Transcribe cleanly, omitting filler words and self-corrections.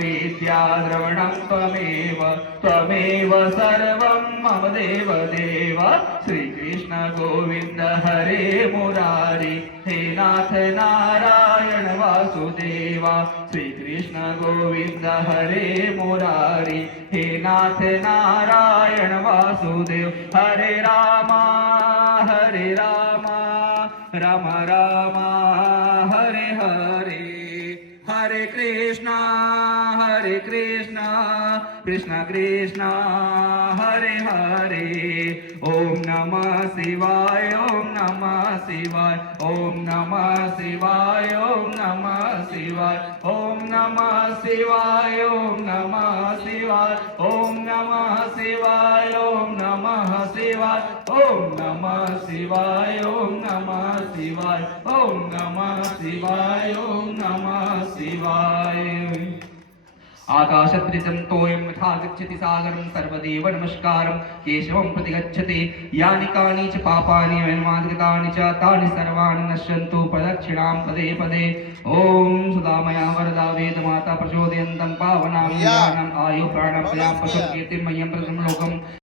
विद्या द्रवणं त्वमेव त्वमेव सर्वं मम देव देव श्रीकृष्ण गोविंद हरे मुरारी हे नाथ नारायण वासुदेवा श्रीकृष्ण गोविंद हरे मुरारी हे नाथ नारायण वासुदेव हरे रामा राम राम हरे हरे हरे कृष्णा कृष्ण कृष्ण हरे हरे ओम नमः शिवाय ओम नमः शिवाय ओम नमः शिवाय ओम नमः शिवाय ओम नमः शिवाय ओम नमः शिवाय ओम नमः शिवाय ओम नमः शिवाय ओम नमः शिवाय ओम नमः शिवाय ओम नमः शिवाय ओम नमः शिवाय आकाशत्रितं तोयं यथा गच्छति सागरं सर्वदेव नमस्कारं केशवं प्रति गच्छति यानि कानि च पापानि मयन्मार्गितानि च तानि सर्वाणि नश्यन्तु प्रदक्षिणां पदे पदे ॐ सुदामया वरदा वेदमाता प्रचोदयन्तं पावनां ज्ञानम् आयु प्राणं प्रयां पशुं कीर्तिं मह्यं प्रथमं लोकम्